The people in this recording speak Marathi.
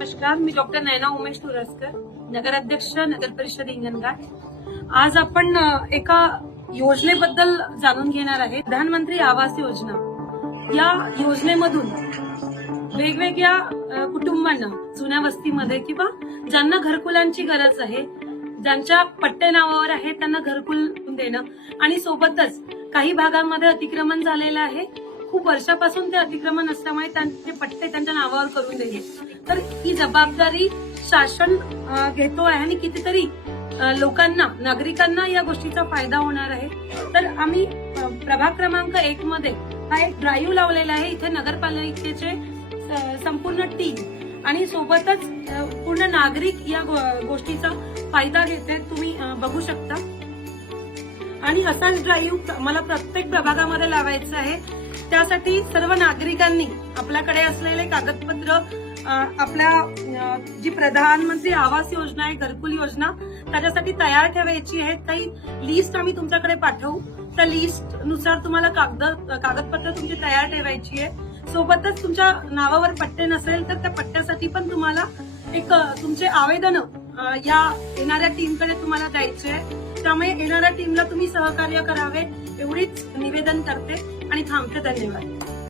नमस्कार, मी डॉक्टर नयना उमेश तुरस्कर, नगराध्यक्ष नगर परिषद हिंगणघाट. आज आपण एका योजनेबद्दल जाणून घेणार आहे. प्रधानमंत्री आवास योजना. या योजनेमधून वेगवेगळ्या कुटुंबांना जुन्या वस्तीमध्ये किंवा ज्यांना घरकुलांची गरज आहे, ज्यांच्या पट्टे नावावर आहे त्यांना घरकुल देणं आणि सोबतच काही भागांमध्ये अतिक्रमण झालेलं आहे. खूप वर्षापासून ते अतिक्रमण असल्यामुळे त्यांचे पट्टे त्यांच्या नावावर करून देणे. तर ही जबाबदारी शासन घेतो आहे आणि कितीतरी लोकांना, नागरिकांना या गोष्टीचा फायदा होणार आहे. तर आम्ही प्रभाग क्रमांक 1 मध्ये हा एक ड्राईव्ह लावलेला आहे. इथे नगरपालिकेचे संपूर्ण टीम आणि सोबतच पूर्ण नागरिक या गोष्टीचा फायदा घेते, तुम्ही बघू शकता. आणि असाच ड्राईव्ह मला प्रत्येक प्रभागामध्ये लावायचा आहे. त्यासाठी सर्व नागरिकांनी आपल्याकडे असलेले कागदपत्र, आपल्या जी प्रधानमंत्री आवास योजना आहे, घरकुल योजना, त्याच्यासाठी तयार ठेवायची आहे. काही लिस्ट आम्ही तुमच्याकडे पाठवू. त्या लिस्ट नुसार तुम्हाला कागदपत्र तुमची तयार ठेवायची आहे. सोबतच तुमच्या नावावर पट्टे नसेल तर त्या पट्ट्यासाठी पण तुम्हाला एक तुमचे आवेदन या येणाऱ्या टीमकडे तुम्हाला द्यायचे आहे. त्यामुळे येणाऱ्या टीमला तुम्ही सहकार्य करावे एवढीच निवेदन करते आणि थांबते. धन्यवाद.